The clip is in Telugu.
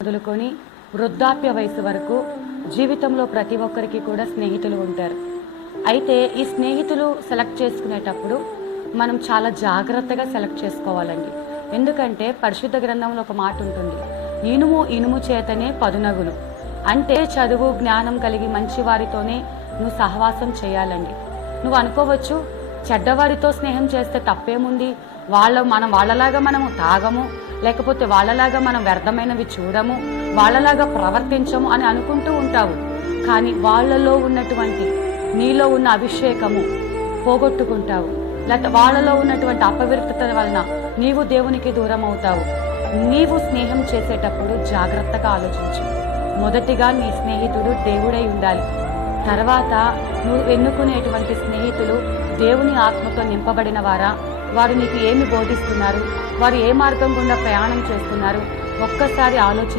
మొదలుకొని వృద్ధాప్య వయసు వరకు జీవితంలో ప్రతి ఒక్కరికి కూడా స్నేహితులు ఉంటారు. అయితే ఈ స్నేహితులు సెలెక్ట్ చేసుకునేటప్పుడు మనం చాలా జాగ్రత్తగా సెలెక్ట్ చేసుకోవాలండి. ఎందుకంటే పరిశుద్ధ గ్రంథంలో ఒక మాట ఉంటుంది, ఇనుము ఇనుము చేతనే పదునగును. అంటే చదువు జ్ఞానం కలిగి మంచి వారితోనే నువ్వు సహవాసం చేయాలండి. నువ్వు అనుకోవచ్చు, చెడ్డవారితో స్నేహం చేస్తే తప్పేముంది, వాళ్ళలాగా మనము తాగము, లేకపోతే వాళ్ళలాగా మనం వ్యర్థమైనవి చూడము, వాళ్ళలాగా ప్రవర్తించము అని అనుకుంటూ ఉంటావు. కానీ వాళ్ళలో ఉన్నటువంటి నీలో ఉన్న అభిషేకము పోగొట్టుకుంటావు. లేకపోతే వాళ్ళలో ఉన్నటువంటి అపవిత్రత వలన నీవు దేవునికి దూరం అవుతావు. నీవు స్నేహం చేసేటప్పుడు జాగ్రత్తగా ఆలోచించు. మొదటిగా నీ స్నేహితుడు దేవుడై ఉండాలి. తర్వాత నువ్వు ఎన్నుకునేటువంటి స్నేహితులు దేవుని ఆత్మతో నింపబడిన వారా, వారు నీకు ఏమి బోధిస్తున్నారు, వారు ఏ మార్గం గుండా ప్రయాణం చేస్తున్నారు, ఒక్కసారి ఆలోచించి